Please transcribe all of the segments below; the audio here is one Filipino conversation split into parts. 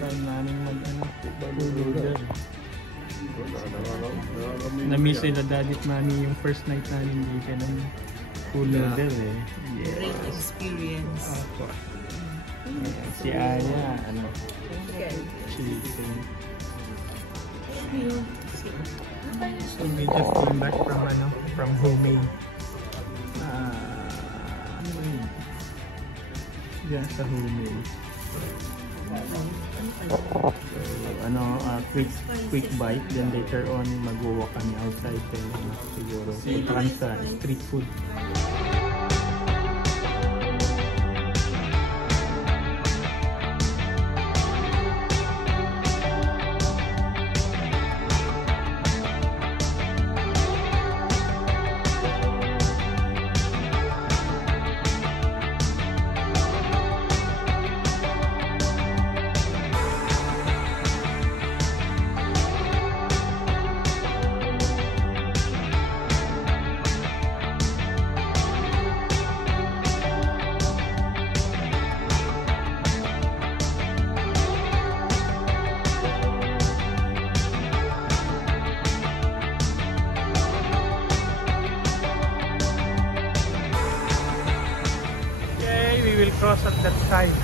try namin mag-ano, pool noodle. Na-miss nila daddy at mami yung first night namin dito ng pool noodle eh. Yeah. Great experience. Si Aya, ano? Chicken. So we just came back from homemade. Diyan sa homemade. So, quick bite, then later on mag-walk kami outside siguro puntahan sa street food. Cross at that side.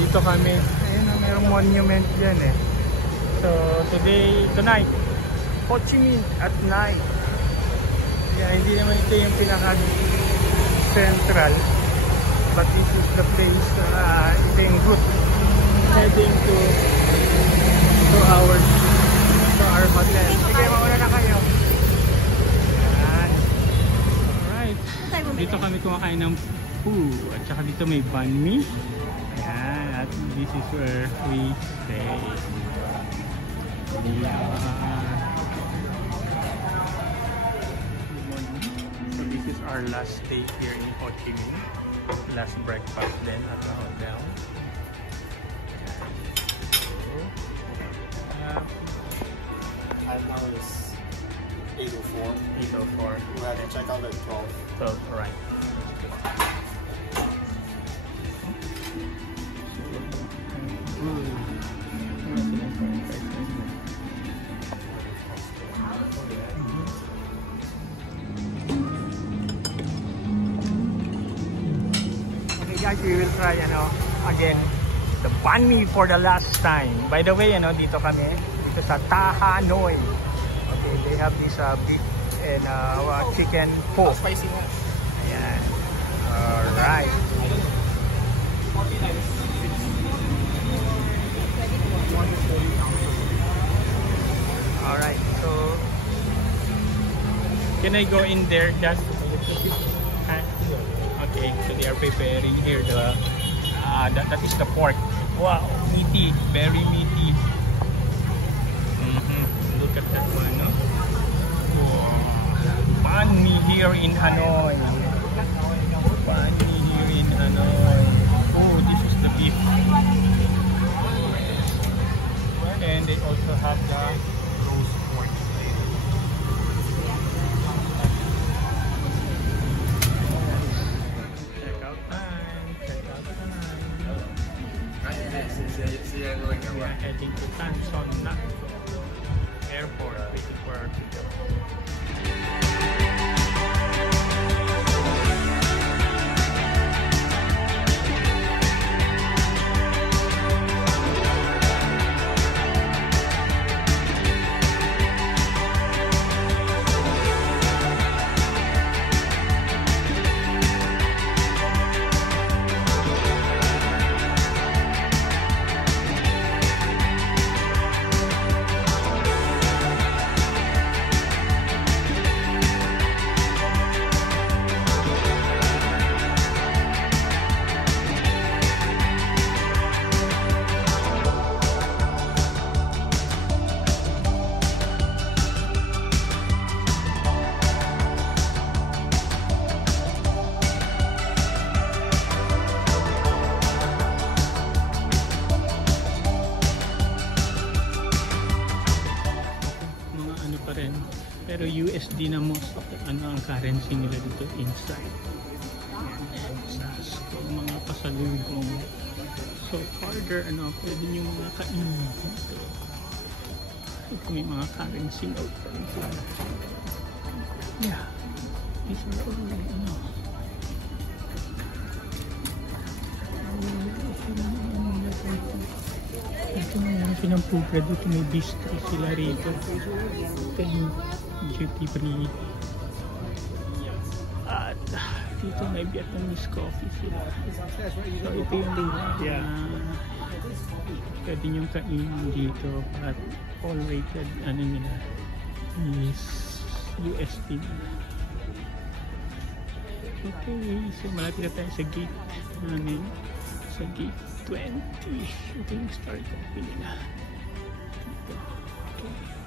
Dito kami. Ayun na, mayroong monument dyan eh. So, tonight, Ho Chi Minh at night. Yeah, hindi naman ito yung pinaka-central. But this is the place, ito yung route heading to our hotel. Sige, mauna na kayo. Alright. Dito kami kumakain ng at saka dito may banh mi. Ayan, at this is where we stay. So this is our last day here in Ho Chi Minh. Last breakfast then at the hotel. Time now is 8:04. 8:04. We have to check out at 12. 12, right. Okay guys, we will try again the banh mi for the last time. By the way, dito kami dito sa Ta Hanoi. Okay, they have this beef and chicken pho. Spicy one. Ayan. Alright. Alright, so can I go in there just okay, so they are preparing here that is the pork. Wow, meaty, very meaty. Look at that one, no? Wow. Banh mi here in Hanoi. Banh mi here in Hanoi. Oh, this is the beef. And they also have the roast pork. Check out time. Check out time. We are heading to Tan Son Nhat Airport. This is where to go. Pero USD na most of the, ang currency nila dito inside. Ayan, sa mga pasalubong. So farther, pwede nyo mga kainin dito. Ito may mga currency note pa rin sila. Yeah. These are all, ito na yan silang pupra dito, may bistro sila rito. Ito yung duty free. At dito may Vietnamese coffee sila. So ito yung pwede nyo kainin dito at all rated nila is USD nila. Okay, so malapit na tayo sa gate namin. Sa gate 20. Ito yung Star Coffee nila. Ito. Okay.